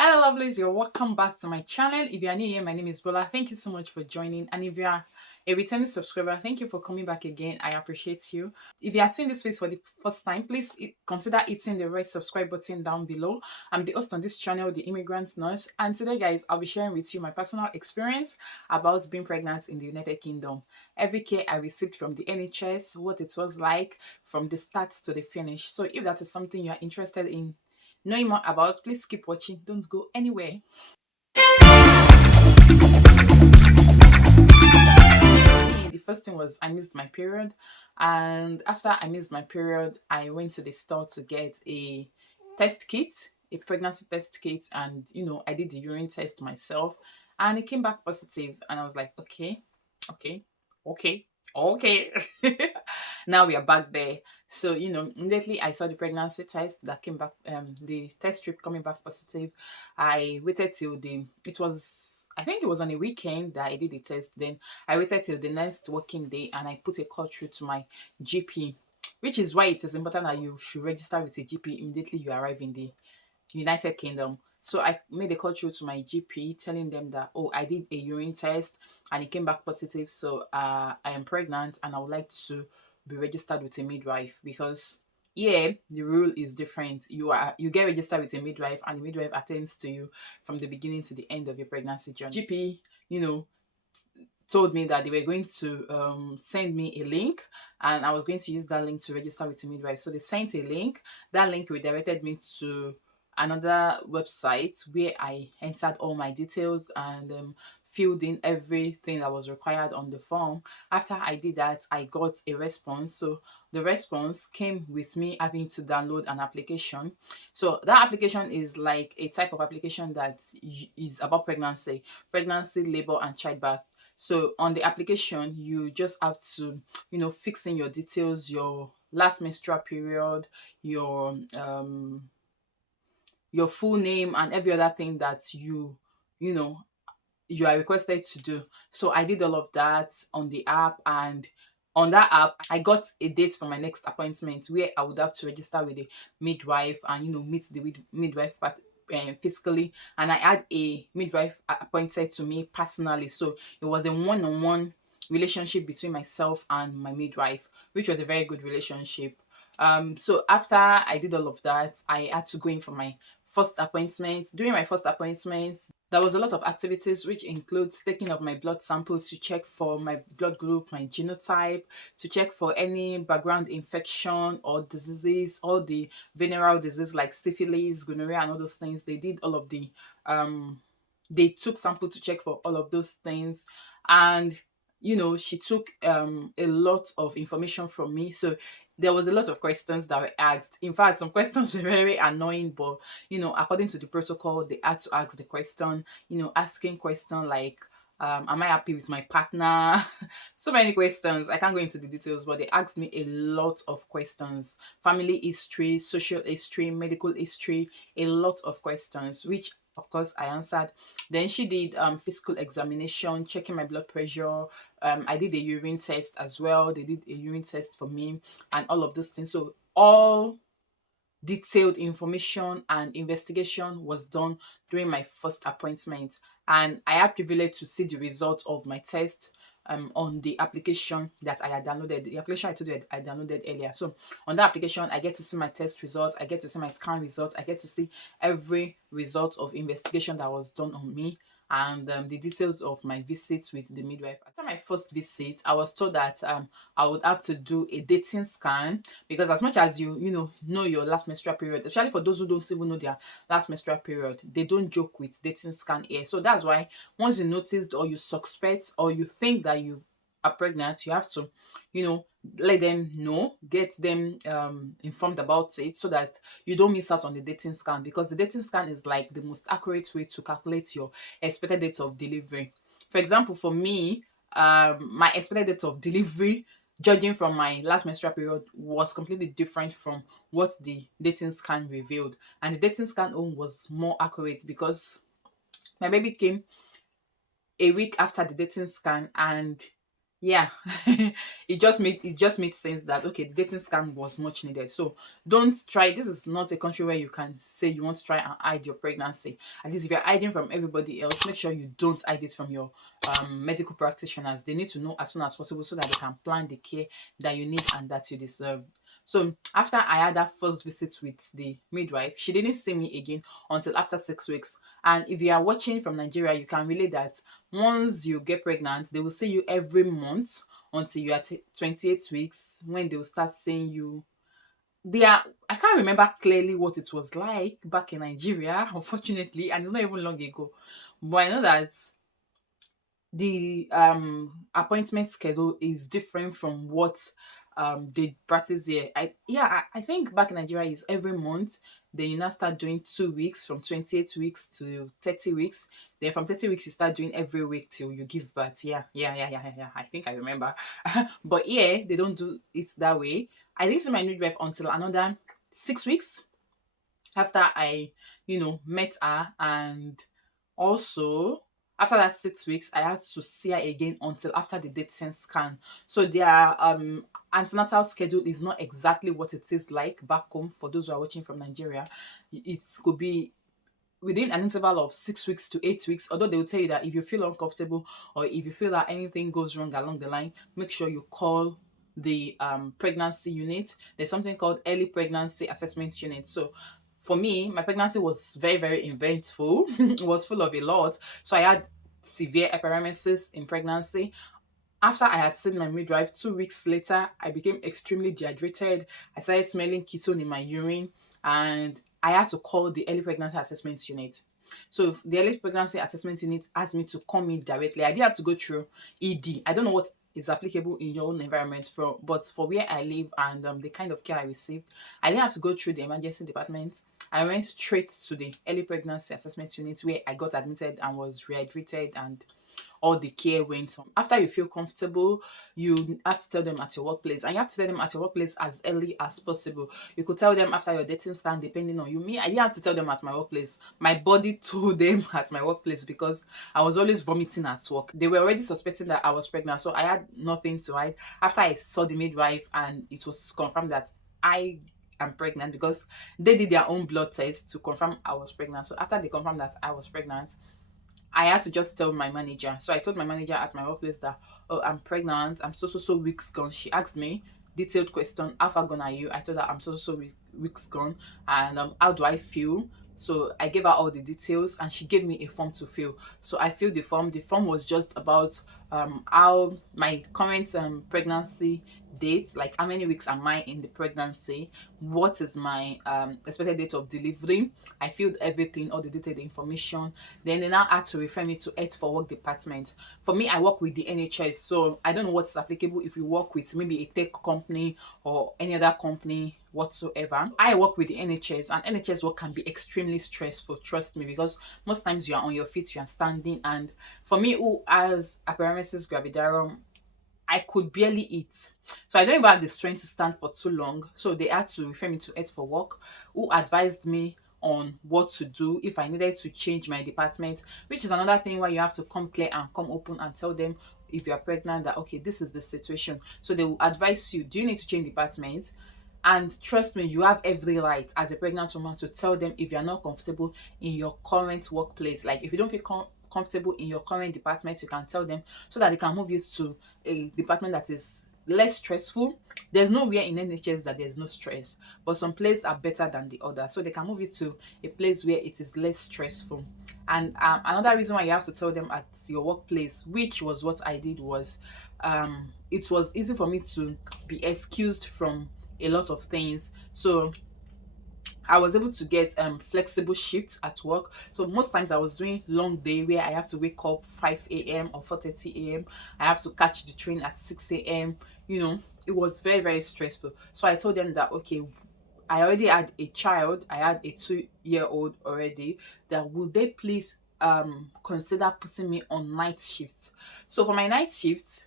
Hello lovelies, you're welcome back to my channel. If you are new here, my name is Bola. Thank you so much for joining. And if you are a returning subscriber, thank you for coming back again. I appreciate you. If you are seeing this face for the first time, please consider hitting the red subscribe button down below. I'm the host on this channel, the Immigrant Nurse. And today guys, I'll be sharing with you my personal experience about being pregnant in the United Kingdom. Every care I received from the NHS, what it was like from the start to the finish. So if that is something you are interested in knowing more about, please keep watching. Don't go anywhere. The first thing was I missed my period, and after I missed my period, I went to the store to get a test kit, a pregnancy test kit, and I did the urine test myself, and it came back positive, and I was like, okay, okay, okay, okay. Now we are back there. So immediately I saw the pregnancy test that came back, the test strip coming back positive. I waited till it was, I think it was on a weekend that I did the test. Then I waited till the next working day and I put a call through to my GP, which is why it is important that you should register with a GP immediately you arrive in the United Kingdom. So I made a call through to my GP telling them that, oh, I did a urine test and it came back positive. So I am pregnant and I would like to be registered with a midwife, because yeah, the rule is different. You get registered with a midwife and the midwife attends to you from the beginning to the end of your pregnancy journey. GP, told me that they were going to send me a link and I was going to use that link to register with a midwife. So they sent a link. That link redirected me to another website where I entered all my details and filled in everything that was required on the form. After I did that, I got a response. So the response came with me having to download an application. So that application is like a type of application that is about pregnancy, labor, and childbirth. So on the application, you just have to, fix in your details, your last menstrual period, your full name, and every other thing that you know you are requested to do. So I did all of that on the app, and on that app I got a date for my next appointment where I would have to register with a midwife and meet the midwife physically, and I had a midwife appointed to me personally. So it was a one-on-one relationship between myself and my midwife, which was a very good relationship. So after I did all of that, I had to go in for my first appointment. During my first appointment, there was a lot of activities, which includes taking of my blood sample to check for my blood group, my genotype, to check for any background infection or diseases, all the venereal disease like syphilis, gonorrhea, and all those things. They did all of they took sample to check for all of those things. And she took a lot of information from me. So there was a lot of questions that were asked. In fact, some questions were very annoying, but according to the protocol, they had to ask the question, asking question like, am I happy with my partner? So many questions. I can't go into the details, but they asked me a lot of questions. Family history, social history, medical history, a lot of questions, which of course I answered. Then she did physical examination, checking my blood pressure. I did a urine test as well. They did a urine test for me and all of those things. So all detailed information and investigation was done during my first appointment, and I had privilege to see the results of my test on the application that I had downloaded. The application I told you I downloaded earlier. So on that application, I get to see my test results, I get to see my scan results, I get to see every result of investigation that was done on me, and the details of my visits with the midwife. After my first visit, I was told that I would have to do a dating scan, because as much as you know your last menstrual period, especially for those who don't even know their last menstrual period, they don't joke with dating scan here. So that's why once you noticed or you suspect or you think that you are pregnant, you have to you know let them know, get them informed about it, so that you don't miss out on the dating scan, because the dating scan is like the most accurate way to calculate your expected date of delivery. For example, for me, my expected date of delivery, judging from my last menstrual period, was completely different from what the dating scan revealed. And the dating scan own was more accurate because my baby came a week after the dating scan, and Yeah. It just made sense that okay, the dating scan was much needed. So don't try. This is not a country where you can say you want to try and hide your pregnancy. At least if you're hiding from everybody else, make sure you don't hide it from your medical practitioners. They need to know as soon as possible so that they can plan the care that you need and that you deserve. So after I had that first visit with the midwife, she didn't see me again until after 6 weeks. And if you are watching from Nigeria, you can relate that once you get pregnant, they will see you every month until you are 28 weeks, when they will start seeing you. They are, I can't remember clearly what it was like back in Nigeria, unfortunately, and it's not even long ago. But I know that the appointment schedule is different from what they practice here. I think back in Nigeria is every month. Then you now start doing 2 weeks from 28 weeks to 30 weeks. Then from 30 weeks you start doing every week till you give birth. Yeah. I think I remember. But yeah, they don't do it that way. I didn't see my midwife until another 6 weeks after I, met her. And also after that 6 weeks, I had to see her again until after the dating scan. So their antenatal schedule is not exactly what it is like back home for those who are watching from Nigeria. It could be within an interval of 6 weeks to 8 weeks, although they will tell you that if you feel uncomfortable or if you feel that anything goes wrong along the line, make sure you call the pregnancy unit. There's something called early pregnancy assessment unit. So for me, my pregnancy was very, very eventful. It was full of a lot. So I had severe epiremesis in pregnancy. After I had seen my midwife, 2 weeks later, I became extremely dehydrated. I started smelling ketone in my urine, and I had to call the early pregnancy assessment unit. So the early pregnancy assessment unit asked me to come in directly. I did have to go through ED. I don't know what is applicable in your own environment for, but for where I live and the kind of care I received, I didn't have to go through the emergency department. I went straight to the early pregnancy assessment unit where I got admitted and was rehydrated and all the care went on. After you feel comfortable, you have to tell them at your workplace. And you have to tell them at your workplace as early as possible. You could tell them after your dating scan, depending on you. Me, I didn't have to tell them at my workplace. My body told them at my workplace because I was always vomiting at work. They were already suspecting that I was pregnant, so I had nothing to hide. After I saw the midwife and it was confirmed that I am pregnant, because they did their own blood test to confirm I was pregnant. So after they confirmed that I was pregnant, I had to just tell my manager. So I told my manager at my workplace that, oh, I'm pregnant. I'm so weeks gone. She asked me detailed question, how far gone are you? I told her I'm weeks gone, and how do I feel? So I gave her all the details, and she gave me a form to fill. So I filled the form. The form was just about how my current pregnancy date, like how many weeks am I in the pregnancy, what is my expected date of delivery. I filled everything, all the detailed information. Then they now had to refer me to Health for Work department. For me, I work with the NHS, so I don't know what's applicable if you work with maybe a tech company or any other company whatsoever. I work with the NHS, and NHS work can be extremely stressful, trust me, because most times you are on your feet, you are standing. And for me, who has apparesis gravidarum, I could barely eat. So I don't even have the strength to stand for too long. So they had to refer me to Health for Work, who advised me on what to do if I needed to change my department, which is another thing where you have to come clear and come open and tell them if you are pregnant that okay, this is the situation. So they will advise you, do you need to change departments? And trust me, you have every right as a pregnant woman to tell them if you're not comfortable in your current workplace. Like if you don't feel comfortable in your current department, you can tell them so that they can move you to a department that is less stressful. There's nowhere in NHS that there's no stress, but some places are better than the other. So they can move you to a place where it is less stressful. And another reason why you have to tell them at your workplace, which was what I did, was it was easy for me to be excused from a lot of things. So I was able to get flexible shifts at work. So most times I was doing long day where I have to wake up 5 a.m. or 4:30 a.m. I have to catch the train at 6 a.m. It was very, very stressful. So I told them that okay, I already had a child, I had a 2-year old already, that would they please consider putting me on night shifts. So for my night shifts,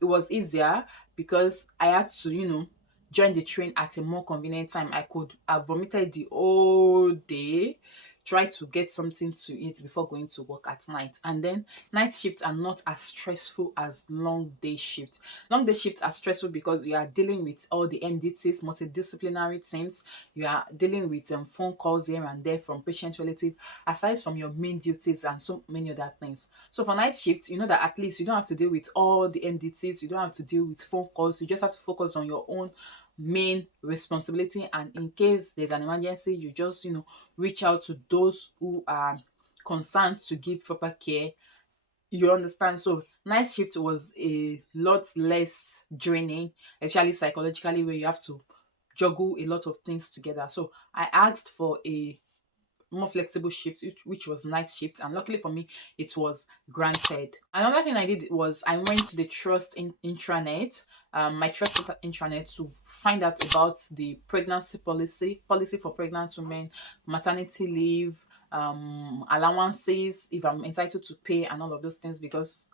it was easier because I had to, join the train at a more convenient time. I could have vomited the whole day try to get something to eat before going to work at night. And then night shifts are not as stressful as long day shifts. Long day shifts are stressful because you are dealing with all the MDTs, multidisciplinary teams. You are dealing with phone calls here and there from patient relative, aside from your main duties and so many other things. So for night shifts, you know that at least you don't have to deal with all the MDTs, you don't have to deal with phone calls, you just have to focus on your own main responsibility. And in case there's an emergency, you just, reach out to those who are concerned to give proper care. You understand? So night shift was a lot less draining, especially psychologically, where you have to juggle a lot of things together. So I asked for a more flexible shift, which was night shift, and luckily for me, it was granted. Another thing I did was I went to the trust intranet, my trust intranet, to find out about the pregnancy policy for pregnant women, maternity leave, allowances, if I'm entitled to pay, and all of those things, because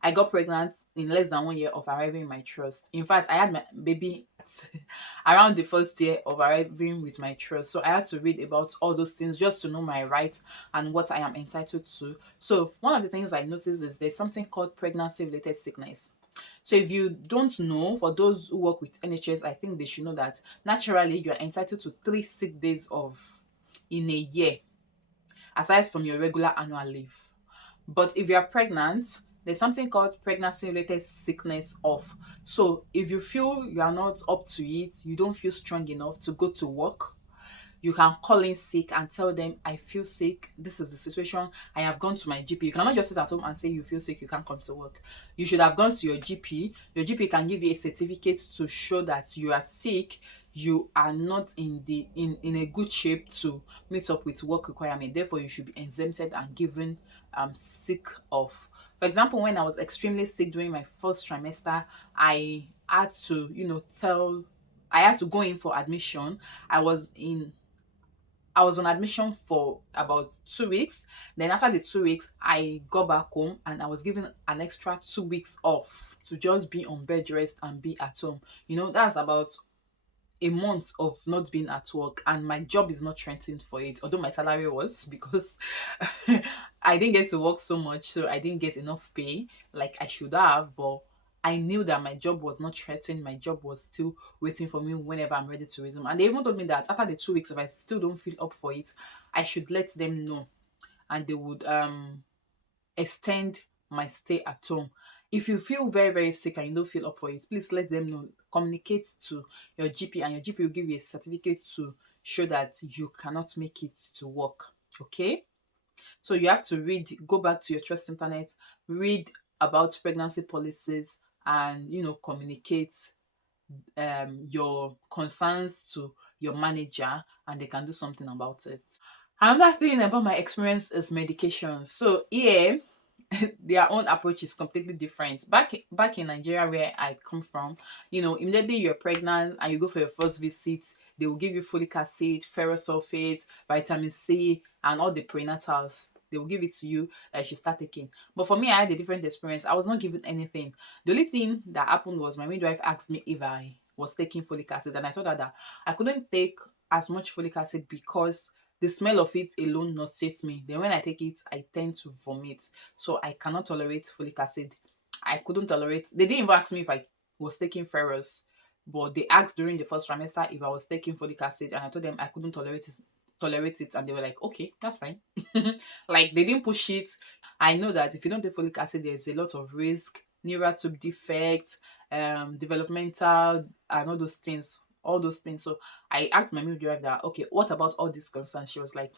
I got pregnant in less than 1 year of arriving in my trust. In fact, I had my baby around the first year of arriving with my trust. So I had to read about all those things just to know my rights and what I am entitled to. So one of the things I noticed is there's something called pregnancy related sickness. So if you don't know, for those who work with NHS, I think they should know that naturally you are entitled to 3 sick days of in a year, aside from your regular annual leave. But if you are pregnant, there's something called pregnancy related sickness off. So if you feel you are not up to it, you don't feel strong enough to go to work, you can call in sick and tell them, I feel sick, this is the situation, I have gone to my GP. You cannot just sit at home and say you feel sick, you can't come to work. You should have gone to your GP. Your GP can give you a certificate to show that you are sick, you are not in a good shape to meet up with work requirement. Therefore, you should be exempted and given sick off. For example, when I was extremely sick during my first trimester, I had to, I had to go in for admission. I was in I was on admission for about 2 weeks. Then after the 2 weeks, I got back home and I was given an extra 2 weeks off to just be on bed rest and be at home. That's about a month of not being at work, and my job is not threatened for it, although my salary was, because I didn't get to work so much, so I didn't get enough pay like I should have. But I knew that my job was not threatened, my job was still waiting for me whenever I'm ready to resume. And they even told me that after the 2 weeks, if I still don't feel up for it, I should let them know, and they would extend my stay at home. If you feel very, very sick and you don't feel up for it, please let them know. Communicate to your GP, and your GP will give you a certificate to show that you cannot make it to work. Okay? So you have to go back to your trust internet, read about pregnancy policies, and communicate your concerns to your manager, and they can do something about it. Another thing about my experience is medication. So here, their own approach is completely different. Back in Nigeria, where I come from, immediately you're pregnant and you go for your first visit, they will give you folic acid, ferrous sulfate, vitamin C, and all the prenatals. They will give it to you that you start taking. But for me, I had a different experience. I was not given anything. The only thing that happened was my midwife asked me if I was taking folic acid, and I told her that I couldn't take as much folic acid because the smell of it alone nauseates me. Then when I take it, I tend to vomit. So I cannot tolerate folic acid. I couldn't tolerate. They didn't even ask me if I was taking ferrous, but they asked during the first trimester if I was taking folic acid, and I told them I couldn't tolerate it, and they were like, okay, that's fine. Like, they didn't push it. I know that if you don't take folic acid, there's a lot of risk, neural tube defect, developmental, and all those things. So I asked my midwife that, okay, what about all these concerns? She was like,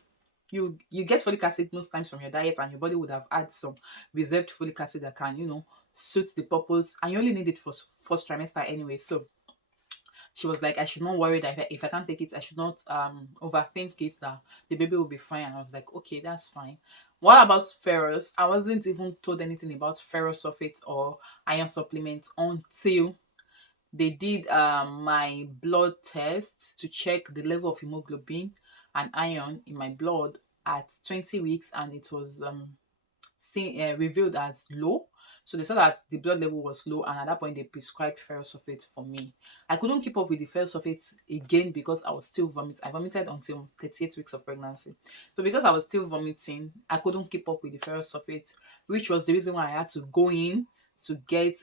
you get folic acid most times from your diet, and your body would have had some reserved folic acid that can, suit the purpose, and you only need it for first trimester anyway. So she was like, I should not worry that if I can't take it, I should not overthink it, that the baby will be fine. And I was like, okay, that's fine. What about ferrous? I wasn't even told anything about ferrous sulfate or iron supplements until they did my blood test to check the level of hemoglobin and iron in my blood at 20 weeks, and it was revealed as low. So they saw that the blood level was low, and at that point they prescribed ferrous sulfate for me. I couldn't keep up with the ferrous sulfate again because I was still vomiting. I vomited until 38 weeks of pregnancy. So because I was still vomiting, I couldn't keep up with the ferrous sulfate, which was the reason why I had to go in to get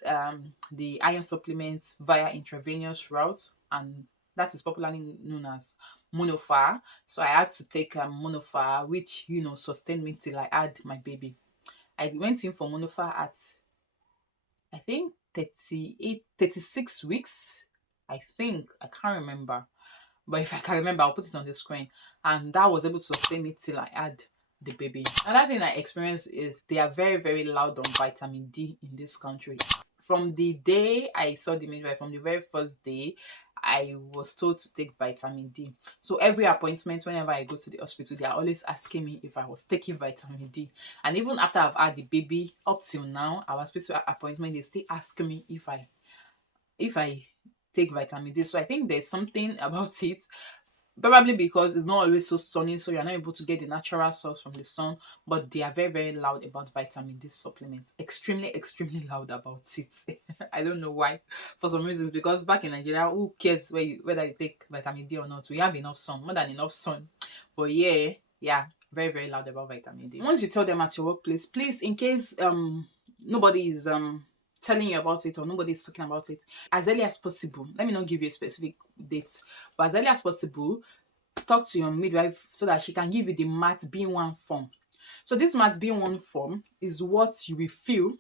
the iron supplements via intravenous route, and that is popularly known as monofar. So I had to take monofar, which sustained me till I had my baby. I went in for monofar at, I think, 38, 36 weeks. I think, I can't remember. But if I can remember, I'll put it on the screen. And that was able to sustain me till I had the baby. Another thing I experienced is they are very, very loud on vitamin D in this country. From the day I saw the midwife, from the very first day, I was told to take vitamin D. So every appointment, whenever I go to the hospital, they are always asking me if I was taking vitamin D. And even after I've had the baby, up till now, our hospital appointment, they still ask me if I take vitamin D. So I think there's something about it. Probably because it's not always so sunny, so you're not able to get the natural source from the sun. But they are very, very loud about vitamin D supplements. Extremely, extremely loud about it. I don't know why. For some reasons, because back in Nigeria, who cares whether you take vitamin D or not? We have enough sun, more than enough sun. But yeah, very, very loud about vitamin D. Once you tell them at your workplace, please, in case nobody is telling you about it or nobody's talking about it, as early as possible, let me not give you a specific date, but as early as possible, talk to your midwife so that she can give you the mat B1 form. So this mat B1 form is what you will fill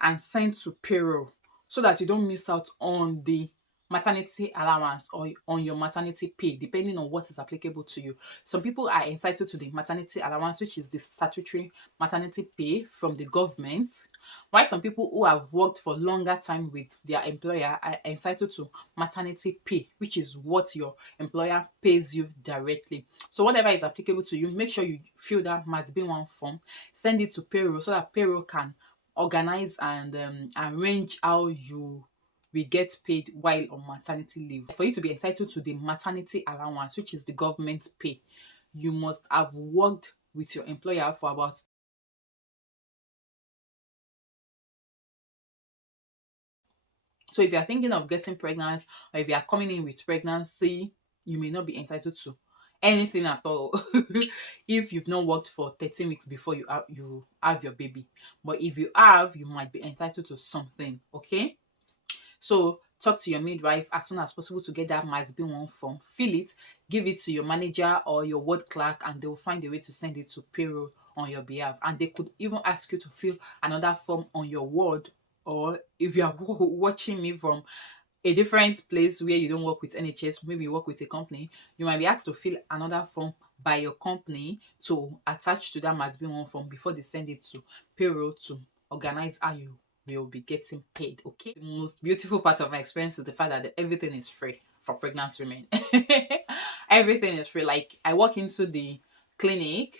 and send to payroll so that you don't miss out on the maternity allowance or on your maternity pay, depending on what is applicable to you. Some people are entitled to the maternity allowance, which is the statutory maternity pay from the government, while some people who have worked for longer time with their employer are entitled to maternity pay, which is what your employer pays you directly. So whatever is applicable to you, make sure you fill that mat B1 form, send it to payroll so that payroll can organize and arrange how you will get paid while on maternity leave. For you to be entitled to the maternity allowance, which is the government pay, you must have worked with your employer for about so if you are thinking of getting pregnant or if you are coming in with pregnancy, you may not be entitled to anything at all if you've not worked for 13 weeks before you have your baby. But if you have, you might be entitled to something, okay? So talk to your midwife as soon as possible to get that might be one form. Fill it, give it to your manager or your ward clerk, and they will find a way to send it to payroll on your behalf. And they could even ask you to fill another form on your ward, or if you are watching me from a different place where you don't work with NHS, maybe you work with a company, you might be asked to fill another form by your company to attach to that must be one form before they send it to payroll to organize how you will be getting paid. Okay. The most beautiful part of my experience is the fact that everything is free for pregnant women. Everything is free. Like I walk into the clinic,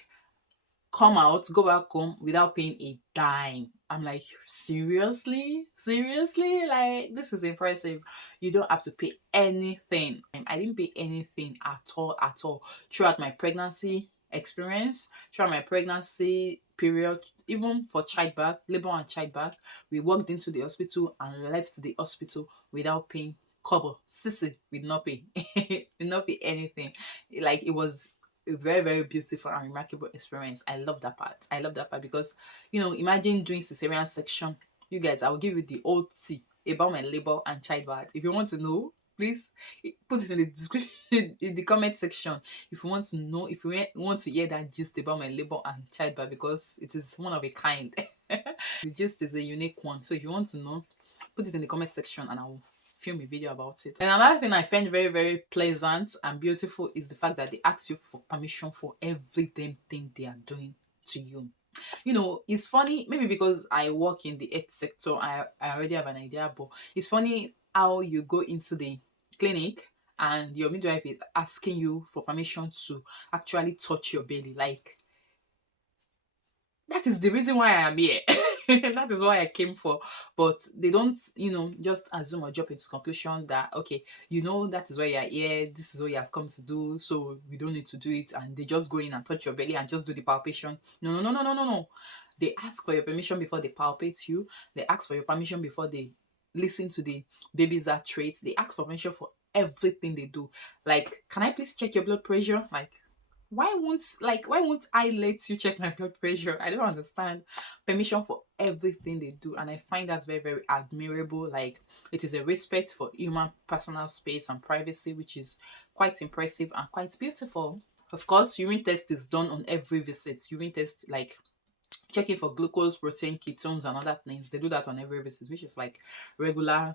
come out, go back home without paying a dime. I'm like, seriously? Seriously? Like, this is impressive. You don't have to pay anything. And I didn't pay anything at all. Throughout my pregnancy experience, throughout my pregnancy period, even for childbirth, labor and childbirth, we walked into the hospital and left the hospital without paying kobo. Sissy did not pay. Did not pay anything. Like, it was a very, very beautiful and remarkable experience. I love that part. I love that part because, imagine doing cesarean section. You guys, I will give you the old tea about my labor and childbirth. If you want to know, please put it in the description, in the comment section. If you want to know, if you want to hear that gist about my labor and childbirth, because it is one of a kind. The gist is a unique one. So if you want to know, put it in the comment section and I will film a video about it. And another thing I find very, very pleasant and beautiful is the fact that they ask you for permission for every damn thing they are doing to you. It's funny, maybe because I work in the health sector, I already have an idea, but it's funny how you go into the clinic and your midwife is asking you for permission to actually touch your belly. Like, that is the reason why I am here. That is why I came for. But they don't, just assume or jump into conclusion that, okay, that is why you're here. This is what you have come to do. So we don't need to do it. And they just go in and touch your belly and just do the palpation. No, no, no, no, no, no, no. They ask for your permission before they palpate you. They ask for your permission before they listen to the baby's heart rate. They ask for permission for everything they do. Like, can I please check your blood pressure? Like, why won't I let you check my blood pressure? I don't understand. Permission for everything they do, and I find that very, very admirable. Like, it is a respect for human personal space and privacy, which is quite impressive and quite beautiful. Of course, urine test is done on every visit. Urine test, like checking for glucose, protein, ketones, and other things, they do that on every visit, which is like regular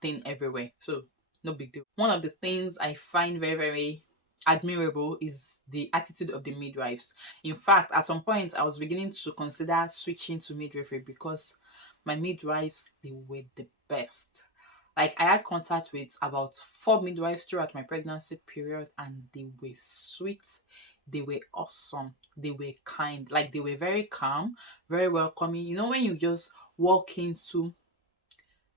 thing everywhere. So no big deal. One of the things I find very, very admirable is the attitude of the midwives. In fact, at some point I was beginning to consider switching to midwifery because my midwives, they were the best. Like, I had contact with about four midwives throughout my pregnancy period, and they were sweet, they were awesome, they were kind, like they were very calm, very welcoming. When you just walk into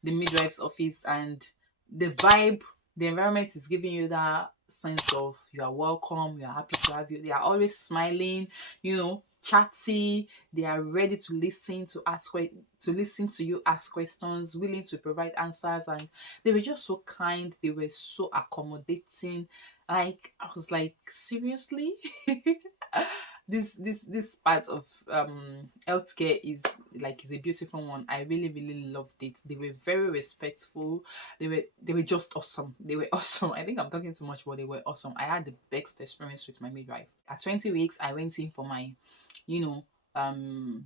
the midwife's office and the vibe, the environment is giving you that sense of you are welcome, you are happy to have you. They are always smiling, chatty. They are ready to listen to listen to you ask questions, willing to provide answers, and they were just so kind. They were so accommodating. Like, I was like, seriously. This part of healthcare is a beautiful one. I really, really loved it. They were very respectful. They were just awesome. They were awesome. I think I'm talking too much, but they were awesome. I had the best experience with my midwife. At 20 weeks, I went in for my, you know, um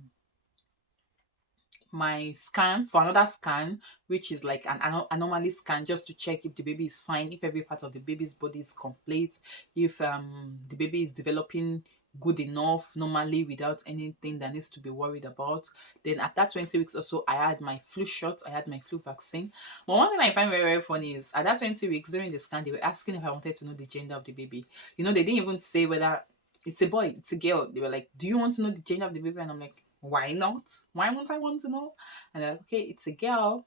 my scan, for another scan, which is like an anomaly scan, just to check if the baby is fine, if every part of the baby's body is complete, if the baby is developing good enough normally without anything that needs to be worried about. Then at that 20 weeks or so, I had my flu shot, I had my flu vaccine. But one thing I find very, very funny is at that 20 weeks during the scan, they were asking if I wanted to know the gender of the baby. They didn't even say whether it's a boy, it's a girl. They were like, do you want to know the gender of the baby? And I'm like, why not? Why won't I want to know? And they're like, okay, it's a girl.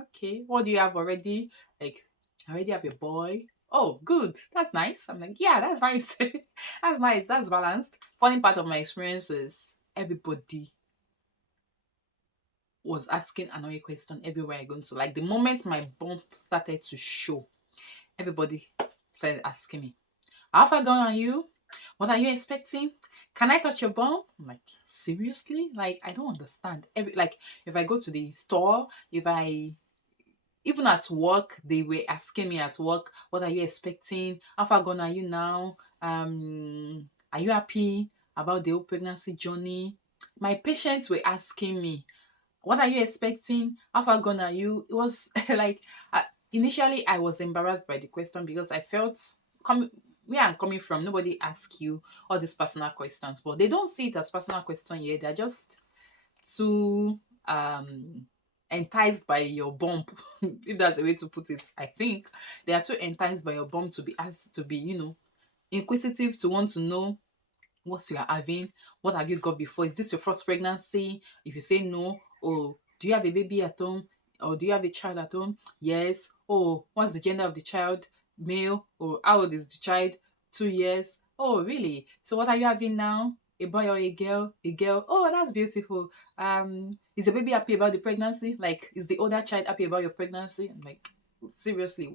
Okay, what do you have already? Like, I already have a boy. Oh, good. That's nice. I'm like, yeah, that's nice. That's nice. That's balanced. Funny part of my experience is everybody was asking another question everywhere I go to. Like, the moment my bump started to show, everybody started asking me, how far gone are you? What are you expecting? Can I touch your bum? I'm like, seriously? Like, I don't understand. If I go to the store, even at work, they were asking me at work, what are you expecting? How far gone are you now? Are you happy about the whole pregnancy journey? My patients were asking me, what are you expecting? How far gone are you? It was like, initially I was embarrassed by the question because I felt, where I'm coming from, nobody asks you all these personal questions, but they don't see it as personal question yet. They're just too enticed by your bump, if that's a way to put it. I think they are too enticed by your bump to be asked to be, inquisitive, to want to know what you are having, what have you got before, is this your first pregnancy? If you say no, oh, do you have a baby at home, or do you have a child at home? Yes. Oh, what's the gender of the child? Male. Or how old is the child? 2 years. Oh, really? So what are you having now? A boy or a girl? A girl. Oh, that's beautiful. Is the baby happy about the pregnancy? Like, is the older child happy about your pregnancy? I'm like, seriously,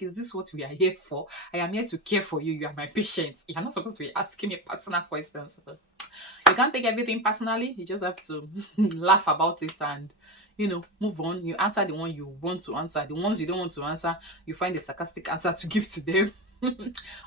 is this what we are here for? I am here to care for you. You are my patient. You're not supposed to be asking me personal questions. You can't take everything personally. You just have to laugh about it and, move on. You answer the one you want to answer. The ones you don't want to answer, you find a sarcastic answer to give to them.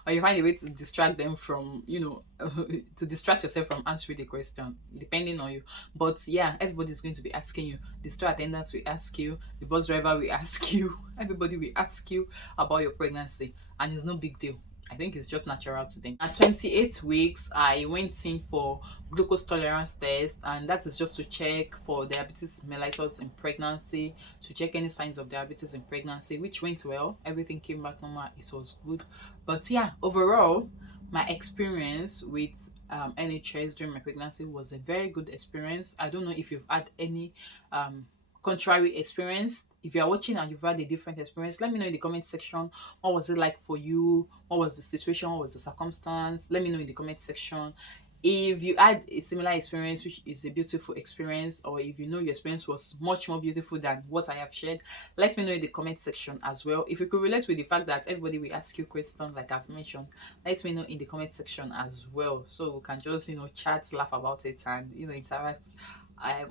Or you find a way to distract them from, to distract yourself from answering the question, depending on you. But yeah, everybody's going to be asking you. The store attendants will ask you, the bus driver will ask you, everybody will ask you about your pregnancy, and it's no big deal. I think it's just natural to them. At 28 weeks, I went in for glucose tolerance test, and that is just to check for diabetes mellitus in pregnancy, to check any signs of diabetes in pregnancy, which went well. Everything came back normal. It was good. But yeah, overall, my experience with NHS during my pregnancy was a very good experience. I don't know if you've had any um, contrary experience. If you are watching and you've had a different experience, let me know in the comment section. What was it like for you? What was the situation? What was the circumstance? Let me know in the comment section. If you had a similar experience, which is a beautiful experience, or if you know your experience was much more beautiful than what I have shared, let me know in the comment section as well. If you could relate with the fact that everybody will ask you questions like I've mentioned, let me know in the comment section as well, so we can just chat, laugh about it, and interact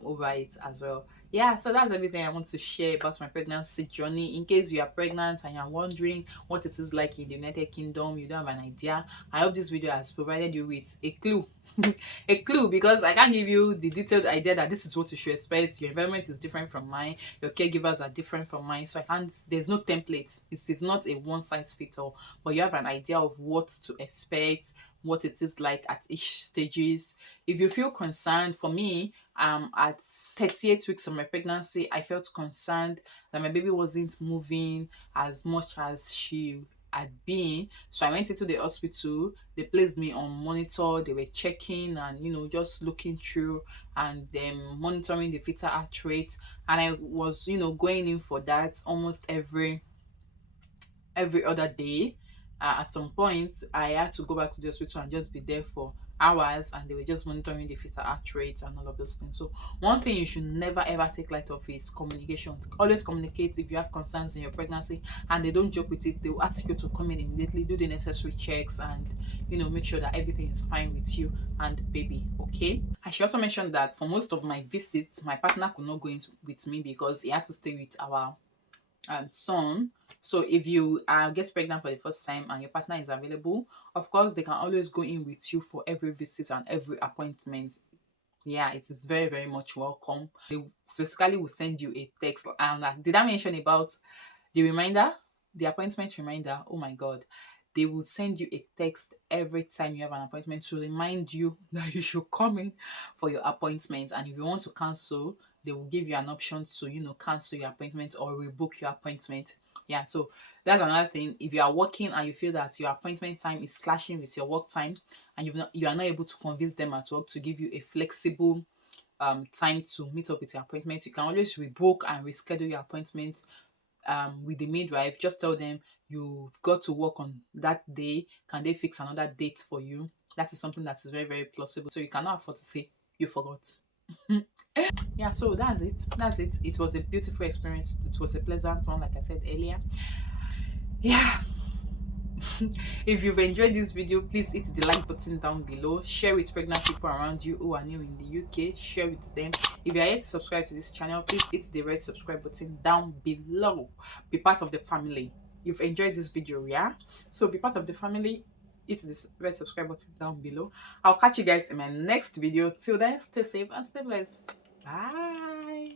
over it as well. Yeah, so that's everything I want to share about my pregnancy journey. In case you are pregnant and you're wondering what it is like in the United Kingdom, you don't have an idea, I hope this video has provided you with a clue. A clue, because I can't give you the detailed idea that this is what you should expect. Your environment is different from mine, your caregivers are different from mine, so I can't, there's no template. It's not a one size fits all, but you have an idea of what to expect, what it is like at each stages. If you feel concerned, for me, at 38 weeks of my pregnancy, I felt concerned that my baby wasn't moving as much as she had been. So I went into the hospital. They placed me on monitor. They were checking and just looking through and then monitoring the fetal heart rate. And I was going in for that almost every other day. At some point, I had to go back to the hospital and just be there for hours, and they were just monitoring the fetal heart rate and all of those things. So one thing you should never ever take light of is communication. Always communicate if you have concerns in your pregnancy, and they don't joke with it. They will ask you to come in immediately, do the necessary checks, and make sure that everything is fine with you and baby. Okay. I should also mention that for most of my visits, my partner could not go in with me because he had to stay with our son. So if you get pregnant for the first time and your partner is available, of course they can always go in with you for every visit and every appointment. Yeah, it is very very much welcome. They specifically will send you a text. And did I mention about the reminder, the appointment reminder? Oh my god, they will send you a text every time you have an appointment to remind you that you should come in for your appointment. And if you want to cancel, they will give you an option to cancel your appointment or rebook your appointment. Yeah, so that's another thing. If you are working and you feel that your appointment time is clashing with your work time, and you are not able to convince them at work to give you a flexible time to meet up with your appointment, you can always rebook and reschedule your appointment with the midwife. Just tell them you've got to work on that day. Can they fix another date for you? That is something that is very very plausible, so you cannot afford to say you forgot. Yeah, so that's it. It was a beautiful experience. It was a pleasant one, like I said earlier. Yeah. If you've enjoyed this video, please hit the like button down below. Share with pregnant people around you who are new in the UK. Share with them. If you are yet to subscribe to this channel, please hit the red subscribe button down below. Be part of the family. You've enjoyed this video, yeah? So be part of the family. Hit this red subscribe button down below. I'll catch you guys in my next video. Till then, stay safe and stay blessed. Bye.